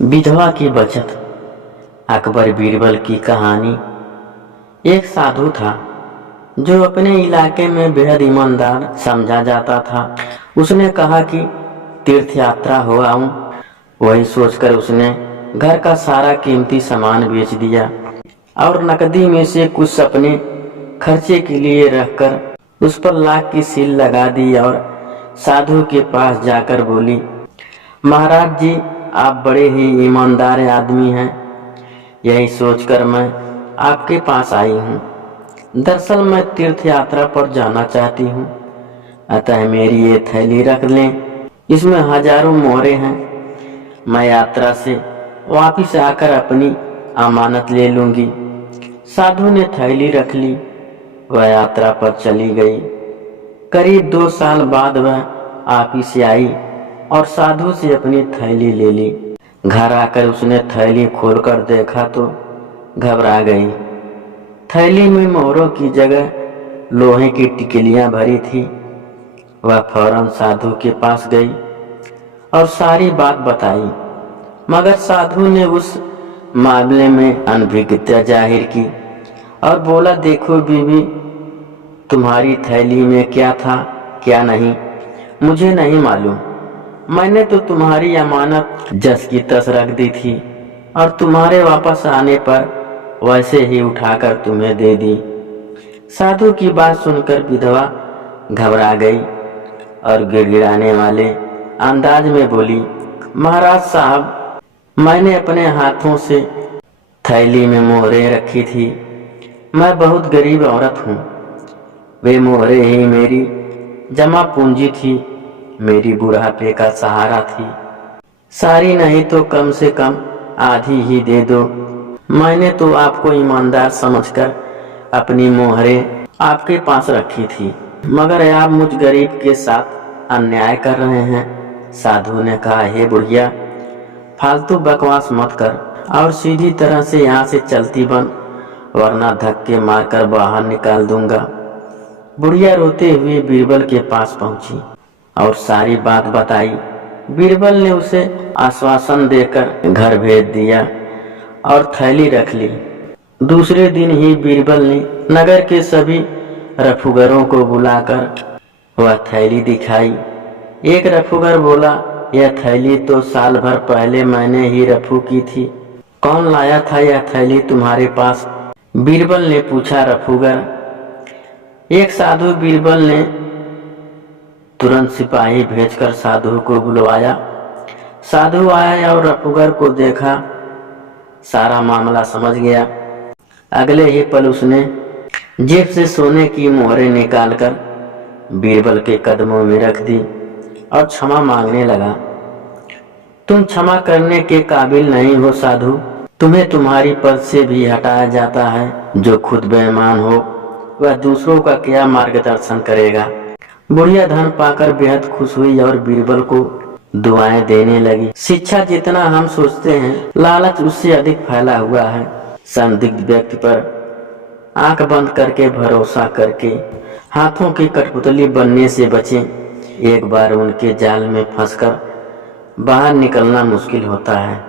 विधवा की बचत। अकबर बीरबल की कहानी। एक साधु था जो अपने इलाके में बेहद ईमानदार समझा जाता था। उसने कहा कि तीर्थ यात्रा हो आऊं। वही सोचकर उसने घर का सारा कीमती सामान बेच दिया और नकदी में से कुछ अपने खर्चे के लिए रखकर उस पर लाख की सील लगा दी और साधु के पास जाकर बोली, महाराज जी, आप बड़े ही ईमानदार आदमी हैं। यही सोचकर मैं आपके पास आई हूँ। दरअसल मैं तीर्थ यात्रा पर जाना चाहती हूँ, अतः मेरी ये थैली रख लें। इसमें हजारों मोहरे हैं। मैं यात्रा से वापिस आकर अपनी अमानत ले लूंगी। साधु ने थैली रख ली। वह यात्रा पर चली गई। करीब 2 साल बाद वह वापिस आई और साधु से अपनी थैली ले ली। घर आकर उसने थैली खोलकर देखा तो घबरा गई। थैली में मोहरों की जगह लोहे की टिकलियां भरी थी। वह फौरन साधु के पास गई और सारी बात बताई, मगर साधु ने उस मामले में अनभिज्ञता जाहिर की और बोला, देखो बीवी, तुम्हारी थैली में क्या था क्या नहीं मुझे नहीं मालूम। मैंने तो तुम्हारी अमानत जस की तस रख दी थी और तुम्हारे वापस आने पर वैसे ही उठाकर तुम्हें दे दी। साधु की बात सुनकर विधवा घबरा गई और गिड़गिड़ाने वाले अंदाज में बोली, महाराज साहब, मैंने अपने हाथों से थैली में मोहरें रखी थी। मैं बहुत गरीब औरत हूँ। वे मोहरें ही मेरी जमा पूंजी थी, मेरी बुढ़ापे का सहारा थी। सारी नहीं तो कम से कम आधी ही दे दो। मैंने तो आपको ईमानदार समझकर अपनी मोहरें आपके पास रखी थी, मगर आप मुझ गरीब के साथ अन्याय कर रहे हैं। साधु ने कहा, हे बुढ़िया, फालतू बकवास मत कर और सीधी तरह से यहाँ से चलती बन, वरना धक्के मारकर बाहर निकाल दूंगा। बुढ़िया रोते हुए बीरबल के पास पहुंची और सारी बात बताई। बीरबल ने उसे आश्वासन देकर घर भेज दिया और थैली रख ली। दूसरे दिन ही बीरबल ने नगर के सभी रफूगरों को बुलाकर वह थैली दिखाई। एक रफूगर बोला, यह थैली तो साल भर पहले मैंने ही रफू की थी। कौन लाया था यह थैली तुम्हारे पास? बीरबल ने पूछा। रफूगर। एक साधु। बीरबल ने तुरंत सिपाही भेजकर साधु को बुलवाया। साधु आया और रफूगर को देखा, सारा मामला समझ गया। अगले ही पल उसने जेब से सोने की मोहरें निकालकर बीरबल के कदमों में रख दी और क्षमा मांगने लगा। तुम क्षमा करने के काबिल नहीं हो साधु। तुम्हें तुम्हारी पद से भी हटाया जाता है। जो खुद बेईमान हो वह दूसरों का क्या मार्गदर्शन करेगा। बुढ़िया धन पाकर बेहद खुश हुई और बीरबल को दुआएं देने लगी। शिक्षा जितना हम सोचते हैं, लालच उससे अधिक फैला हुआ है। संदिग्ध व्यक्ति पर आंख बंद करके भरोसा करके हाथों की कठपुतली बनने से बचें। एक बार उनके जाल में फंसकर बाहर निकलना मुश्किल होता है।